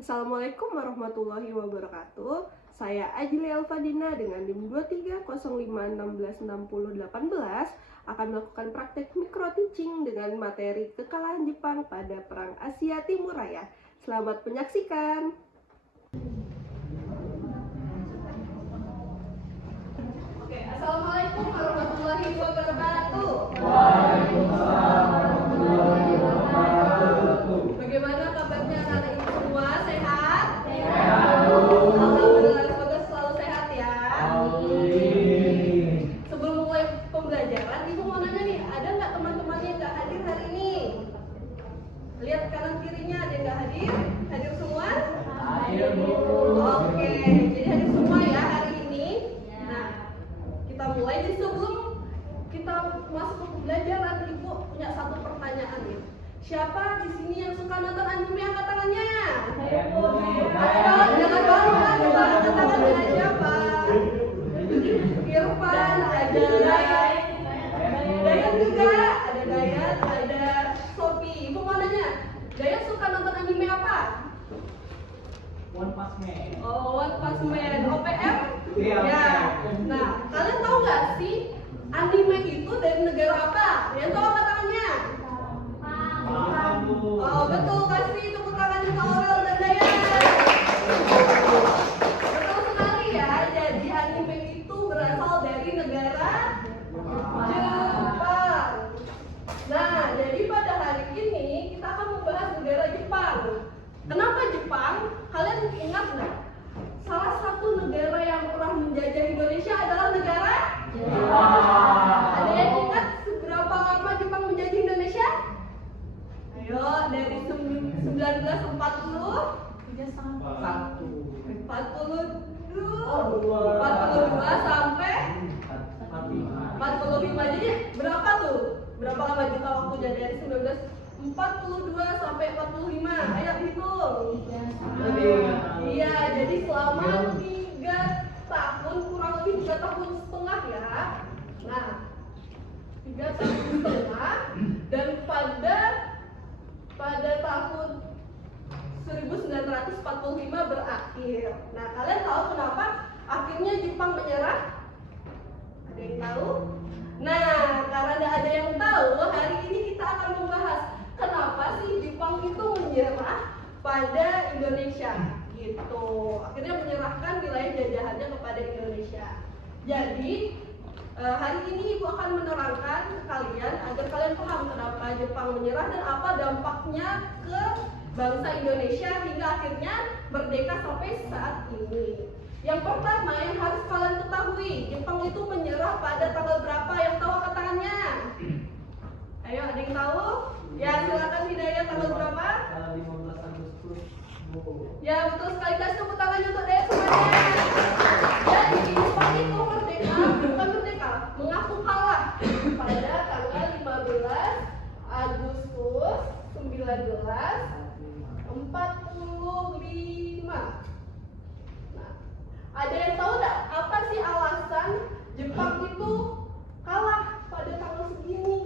Assalamualaikum warahmatullahi wabarakatuh. Saya Ajli Alfadina dengan NIM 2305166018 akan melakukan praktek micro teaching dengan materi kekalahan Jepang pada Perang Asia Timur Raya. Selamat menyaksikan. Oke, Assalamualaikum warahmatullahi wabarakatuh. Waalaikumsalam warahmatullahi wabarakatuh. Bagaimana kabarnya anak-anak ibu semua? Sehat? Sehat. Alhamdulillah, semoga selalu sehat ya. Amin. Sebelum mulai pembelajaran, ibu mau nanya nih, ada nggak teman-teman yang nggak hadir hari ini? Lihat kanan kirinya, ada yang nggak hadir? Hadir semua? Hadir, Bu. Oke, jadi hadir semua ya hari ini. Nah, kita mulai. Jadi sebelum kita masuk ke pembelajaran, ibu punya satu pertanyaan nih. Siapa di sini yang suka nonton anime? Angkat tangannya. Saya, Bu. Ayo, jangan malu, coba angkat tangannya. Siapa? Irfan, ada Dayan juga, ada Dayan, ada Sophie. Ibu mau nanya, Dayan suka nonton anime apa? One Punch Man. Oh, One Punch Man, OPM? Iya, Ya. OPM. Nah, kalian tahu nggak sih anime itu dari negara apa? Yang tahu angkat tangannya? Paham, Bu. Oh, betul, kasih tepuk tangan untuk Aurel dan Dayan. Betul sekali ya. Jadi anime itu berasal dari negara Jepang. Nah, jadi pada hari ini kita akan membahas negara Jepang. Kenapa Jepang? Kalian ingat nggak? Salah satu negara yang pernah menjajah Indonesia adalah negara Jepang. Ada yang ingat seberapa lama Jepang menjajah Indonesia? Ayo, dari 1940 Satu. 42 sampai 45. Jadi berapa tuh? Berapa lama kita waktunya dari 1942 sampai 45? Ayo hitung. Iya, jadi selama 3 tahun, kurang lebih 3 tahun setengah ya. Nah, 3 tahun setengah, dan pada tahun 1945 berakhir. Nah, kalian tahu kenapa akhirnya Jepang menyerah? Ada yang tahu? Nah, karena ada yang tahu, hari ini kita akan membahas kenapa sih Jepang itu menyerah pada Indonesia. Gitu. Akhirnya menyerahkan wilayah jajahannya kepada Indonesia. Jadi, hari ini Ibu akan menerangkan ke kalian agar kalian paham kenapa Jepang menyerah dan apa dampaknya ke bangsa Indonesia hingga akhirnya merdeka sampai saat ini. Yang pertama yang harus kalian ketahui, Jepang itu menyerah pada tanggal berapa? Yang tahu angkat tangannya? Ayo, ada yang tahu? Ya, silakan Hidayah, tanggal berapa? Tanggal 15 Agustus, Bu. Ya, betul sekali. Kasih tepuk tangan untuk Daya semuanya. Jadi Jepang itu merdeka, bukan merdeka, mengaku kalah pada tanggal 15 Agustus 1945. Nah, ada yang tahu nggak apa sih alasan Jepang itu kalah pada tanggal segini?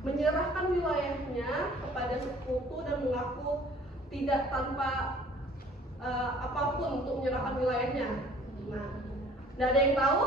Menyerahkan wilayahnya kepada sekutu dan mengaku tidak tanpa apapun untuk menyerahkan wilayahnya. Nah, nggak ada yang tahu?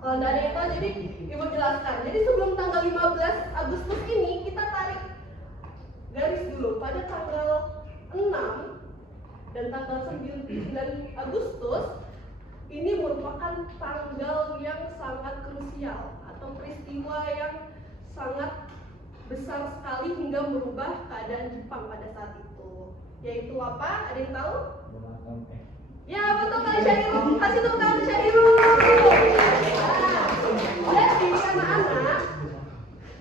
Kalau nggak ada yang tahu, jadi Ibu jelaskan. Jadi sebelum tanggal 15 Agustus ini kita tarik garis dulu. Pada tanggal 6 dan tanggal 9 Agustus ini merupakan tanggal yang sangat krusial atau peristiwa yang sangat besar sekali hingga merubah keadaan Jepang pada saat itu. Yaitu apa? Ada yang tahu? Ya, betul Kak Syahirul. Kasih tepuk tangan Syahirul. Nah, jadi anak-anak,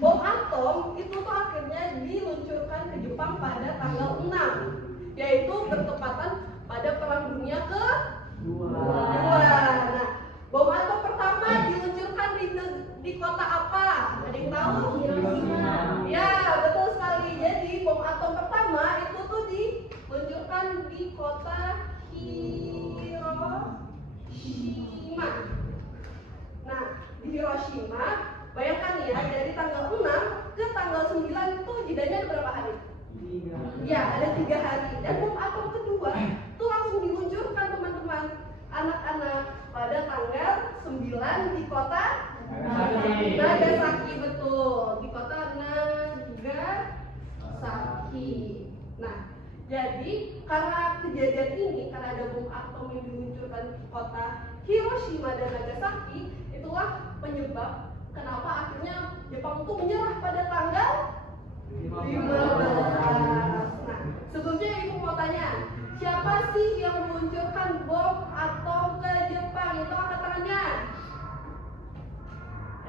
bom atom itu tuh akhirnya diluncurkan ke Jepang pada tanggal 6, yaitu bertepatan pada Perang Dunia ke-2. Nah, bom atom pertama diluncurkan di kota apa? Ada yang tahu? Hiroshima. Ya, betul sekali. Jadi bom atom pertama itu tuh diluncurkan di kota Hiroshima. Nah, di Hiroshima, bayangkan ya, dari tanggal 6 ke tanggal 9 itu jedanya ada berapa hari? Ya, ada 3 hari. Dan bom atom kedua itu langsung diluncurkan teman-teman anak-anak pada tanggal 9 di kota Nagasaki, betul, di kota Nagasaki. Nah, jadi karena kejadian ini, karena ada bom atom yang diluncurkan di kota Hiroshima dan Nagasaki, itulah penyebab kenapa akhirnya Jepang itu menyerah pada tanggal 15. Nah, sebelumnya ibu mau tanya, siapa sih yang meluncurkan bom atom ke Jepang? Itu angkat tangannya.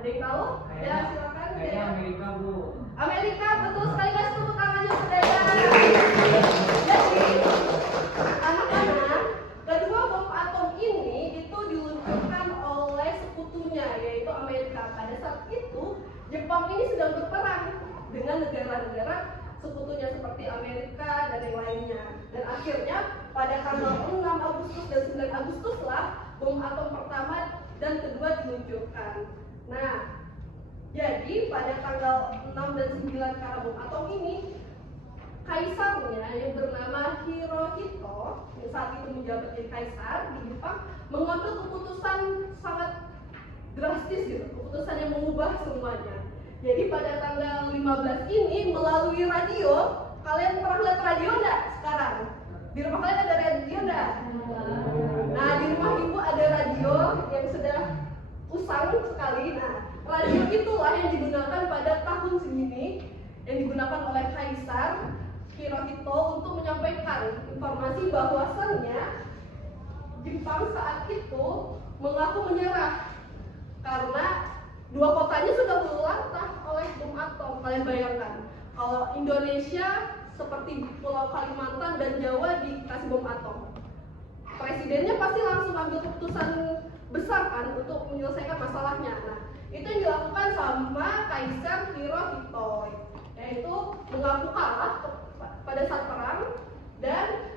Ada yang tahu? Ya, silakan. Kayaknya Amerika, Bu. Amerika, betul sekali, guys, tepuk tangannya saudara. Jadi, anak-anak, kedua bom atom ini itu diluncurkan oleh sekutunya, yaitu Amerika. Pada saat itu, Jepang ini sedang berperang dengan negara-negara sekutunya seperti Amerika dan yang lainnya. Dan akhirnya pada tanggal 6 Agustus dan 9 Agustus lah bom atom pertama dan kedua diluncurkan. Nah, jadi pada tanggal 6 dan 9 karena bom atom ini, kaisarnya yang bernama Hirohito yang saat itu menjabat jadi kaisar di Jepang mengambil keputusan sangat drastis gitu, keputusan yang mengubah semuanya. Jadi pada tanggal 15 ini melalui radio, kalian pernah lihat radio enggak sekarang? Di rumah kalian ada radio enggak? Nah, di rumah ibu ada radio yang sudah usang sekali. Nah, radio itulah yang digunakan pada tahun segini, yang digunakan oleh Kaisar Hirohito untuk menyampaikan informasi bahwasannya Jepang saat itu mengaku menyerah karena dua kotanya sudah melantah oleh bom atom. Kalian bayangkan, kalau Indonesia seperti Pulau Kalimantan dan Jawa dikasih bom atom, presidennya pasti langsung ambil keputusan besar kan untuk menyelesaikan masalahnya. Nah, itu yang dilakukan sama Kaisar Hirohito, yaitu mengaku kalah pada saat perang. Dan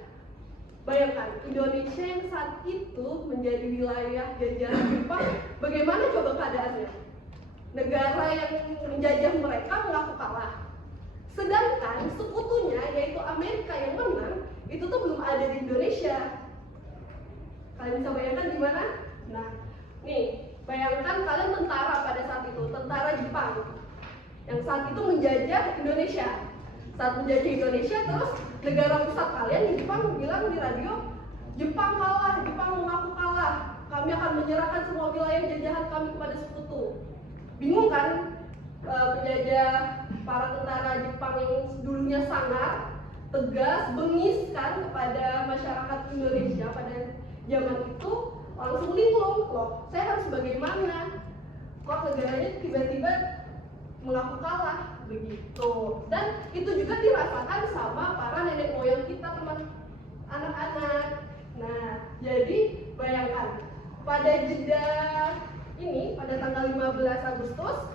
bayangkan, Indonesia yang saat itu menjadi wilayah jajahan Jepang, bagaimana coba keadaannya? Negara yang menjajah mereka mengaku kalah, sedangkan sekutunya yaitu Amerika yang menang itu tuh belum ada di Indonesia. Kalian bisa bayangkan gimana? Nah, nih, bayangkan kalian tentara pada saat itu, tentara Jepang yang saat itu menjajah Indonesia. Saat menjajah Indonesia, terus negara pusat kalian di Jepang bilang di radio, Jepang kalah, Jepang mengaku kalah, kami akan menyerahkan semua wilayah jajahan kami kepada sekutu. Bingung kan? Penjajah, para tentara Jepang yang dulunya sangat tegas, bengis kan kepada masyarakat Indonesia pada zaman itu, langsung linglung, loh, saya harus bagaimana? Kok negaranya tiba-tiba mengaku kalah begitu? Dan itu juga dirasakan sama para nenek moyang kita, teman anak-anak. Nah, jadi bayangkan pada jeda ini, pada tanggal 15 Agustus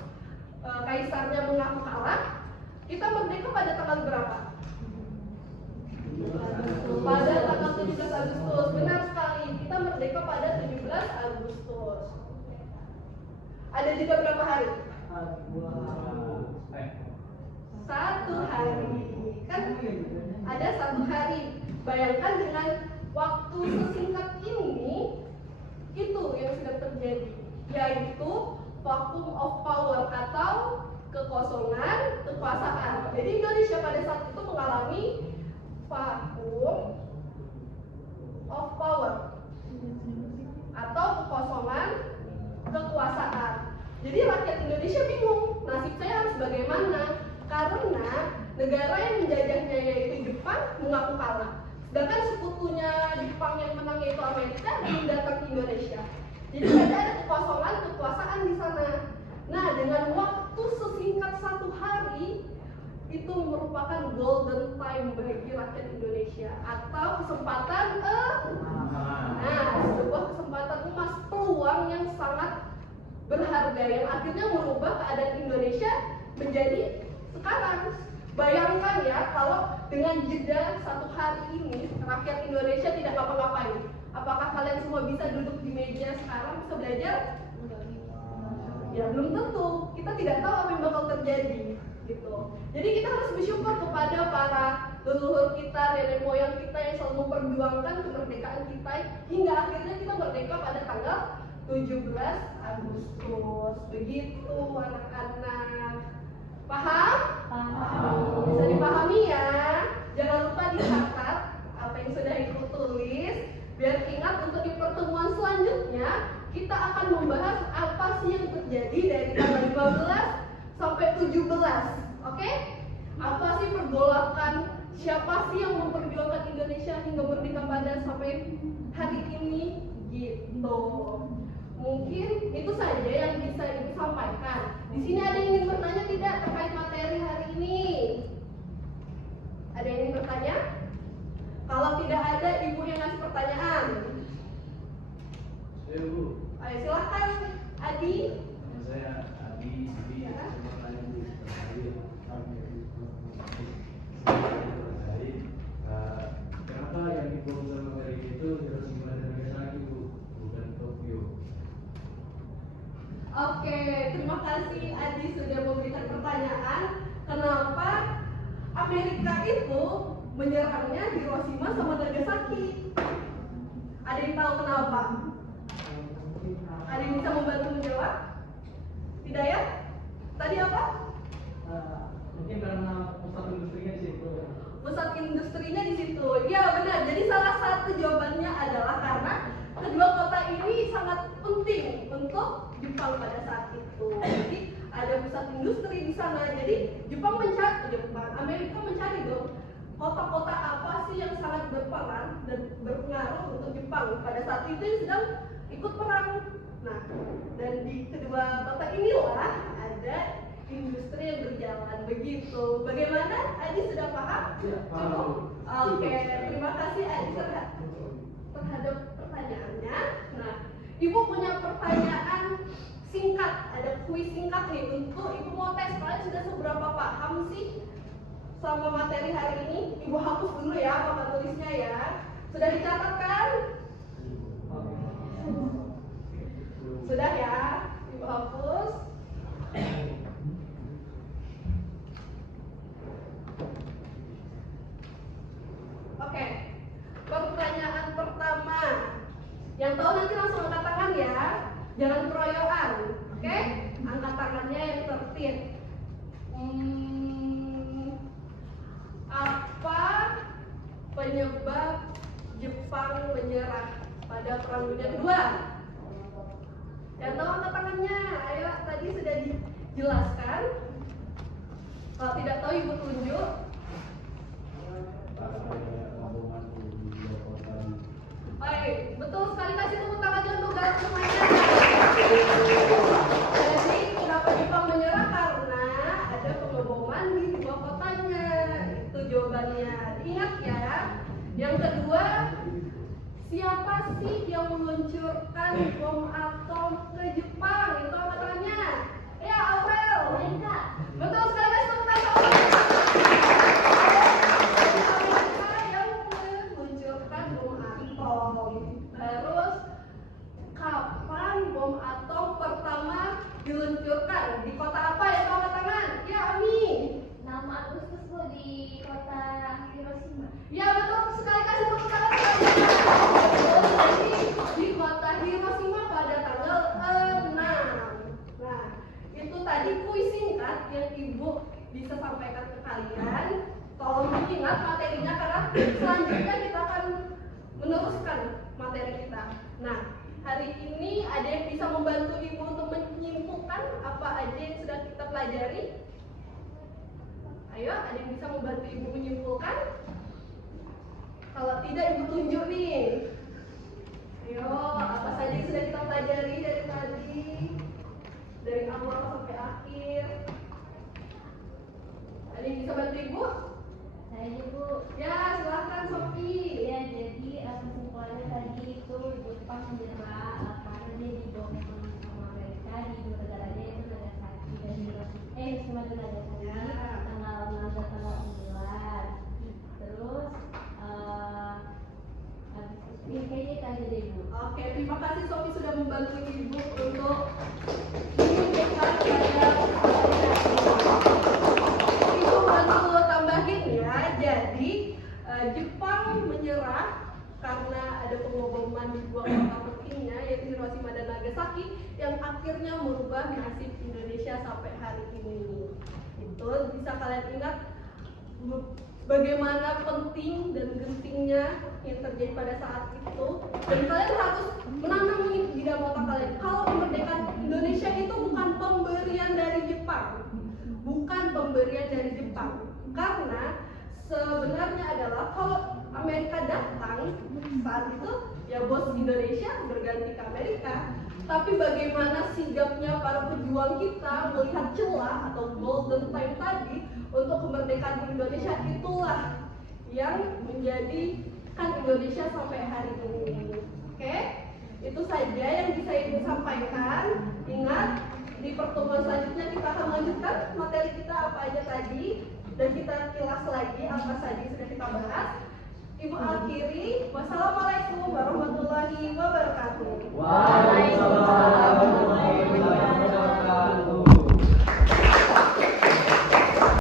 kaisarnya mengaku kalah, kita merdeka pada tanggal berapa? Pada tanggal 17 Agustus, benar sekali, kita merdeka pada 17 Agustus. Ada jeda berapa hari? 1 hari. Kan ada 1 hari. Bayangkan dengan waktu sesingkat ini, itu yang sudah terjadi, yaitu vacuum of power atau kekosongan kekuasaan. Jadi Indonesia pada saat itu mengalami vacuum of power atau kekosongan kekuasaan. Jadi rakyat Indonesia bingung, nasib saya harus bagaimana? Karena negara yang menjajahnya yaitu Jepang mengaku kalah, sedangkan sekutunya Jepang yang menang yaitu Amerika belum datang ke Indonesia. Jadi ada kekosongan kekuasaan di sana. Nah, dengan waktu sesingkat 1 hari itu merupakan golden time bagi rakyat Indonesia atau kesempatan sebuah kesempatan emas, peluang yang sangat berharga yang akhirnya merubah keadaan Indonesia menjadi sekarang. Bayangkan ya, kalau dengan jeda 1 hari ini rakyat Indonesia tidak ngapa-ngapain, apakah kalian semua bisa duduk di meja sekarang bisa belajar? Ya belum tentu, kita tidak tahu apa yang bakal terjadi gitu. Jadi kita harus bersyukur kepada para leluhur kita, nenek moyang kita yang selalu memperjuangkan kemerdekaan kita hingga akhirnya kita merdeka pada tanggal 17 Agustus. Begitu anak-anak. Paham? Bisa dipahami ya. Jangan lupa dicatat apa yang sudah ibu tulis biar ingat untuk di pertemuan selanjutnya kita akan membahas apa sih yang terjadi dari tanggal 15 sampai 17. Oke? Apa sih pergolakan? Siapa sih yang memperjuangkan Indonesia hingga merdeka pada sampai hari ini? Gitu. Mungkin itu saja yang bisa ibu sampaikan. Di sini ada yang ingin bertanya tidak terkait materi hari ini? Ada yang ingin bertanya? Kalau tidak ada, ibu yang ngasih pertanyaan. Saya Bu. Ayo silakan, Adi. Nama saya Adi Sidi. Ya. Saya tanya Bu kenapa yang ibu sama materi itu Hiroshima dan Nagasaki Bu, bukan Tokyo? Oke, terima kasih Adi sudah memberikan pertanyaan. Kenapa Amerika itu menyerangnya Hiroshima sama Nagasaki? Ada yang tahu kenapa? Ada yang bisa membantu menjawab? Tidak ya? Tadi apa? Mungkin karena pusat industrinya di situ. Pusat industrinya di situ. Ya benar. Jadi salah satu jawabannya adalah karena kedua kota ini sangat penting untuk Jepang pada saat itu. Jadi ada pusat industri di sana. Jadi Amerika mencari dong kota-kota apa sih yang sangat berperan dan berpengaruh untuk Jepang pada saat itu yang sedang ikut perang. Nah, dan di kedua kota inilah ada industri yang berjalan. Begitu. Bagaimana? Adi sudah paham? Ya, paham. Cukup? Oke, terima kasih Adi terhadap pertanyaannya. Nah, Ibu punya pertanyaan singkat, ada kuis singkat nih untuk Ibu mau tes kalian sudah seberapa paham sih sama materi hari ini? Ibu hapus dulu ya papan tulisnya ya. Sudah dicatat kan? Sudah ya? Ibu hapus. Oke, pertanyaan pertama. Yang tahu nanti langsung angkat tangan ya, jangan keroyokan. Oke, angkat tangannya yang tertib. Apa penyebab Jepang menyerah pada Perang Dunia Kedua? Yang tahu angkat tangannya. Ayo, tadi sudah dijelaskan. Kalau tidak tahu ibu tunjuk. Baik, betul sekali, kasih tepuk tangan untuk guys semuanya. Jadi kenapa Jepang menyerah? Karena ada pengeboman di dua kotanya. Itu jawabannya. Ingat ya. Yang kedua, siapa sih yang meluncurkan bom atom ke Jepang? Itu apa tangannya? Ya, Aurel. Betul sekali, guys, tepuk tangan. Terus kapan bom atom pertama diluncurkan? Di kota apa ya? Angkat tangan. Ya, Ami. 6 Agustus Bu di kota Hiroshima. Ya, betul sekali, kasih tepuk tangan. Jadi di kota Hiroshima pada tanggal 6. Nah, itu tadi kuis singkat yang Ibu bisa sampaikan ke kalian. Tolong diingat materinya karena selanjutnya kita akan meneruskan materi kita. Nah, hari ini ada yang bisa membantu Ibu untuk menyimpulkan apa aja yang sudah kita pelajari? Ayo, ada yang bisa membantu Ibu menyimpulkan? Kalau tidak, Ibu tunjuk nih. Ayo, apa saja yang sudah kita pelajari dari tadi? Dari awal sampai akhir. Ada yang bisa bantu Ibu? Saya Bu. Ya, silahkan Sofi. Ya, jadi kesimpulannya tadi itu Jepang menyerah karena dia dibom sama Amerika di dua negaranya yaitu Nagasaki dan Hiroshima dan Nagasaki tanggal 6 dan tanggal 9. Terus ini kayaknya itu aja deh Bu. Oke, terima kasih Sofi sudah membantu Ibu untuk menunjukkan pada Ibu bantu tambahin ya. Jadi Jepang menyerah karena ada pengeboman di dua kota pentingnya yaitu Hiroshima dan Nagasaki yang akhirnya merubah nasib Indonesia sampai hari ini. Itu bisa kalian ingat bagaimana penting dan gentingnya yang terjadi pada saat itu, dan kalian harus menanam ini di dalam otak kalian kalau kemerdekaan Indonesia itu bukan pemberian dari Jepang, bukan pemberian dari Jepang, karena sebenarnya adalah kalau Amerika datang saat itu ya bos Indonesia berganti ke Amerika, tapi bagaimana sigapnya para pejuang kita melihat celah atau golden time tadi untuk kemerdekaan Indonesia, itulah yang menjadikan Indonesia sampai hari ini. Oke, itu saja yang bisa ibu sampaikan. Ingat, di pertemuan selanjutnya kita akan melanjutkan materi kita apa aja tadi, dan kita kilas lagi apa saja yang sudah kita bahas. Ibu akhiri, wassalamualaikum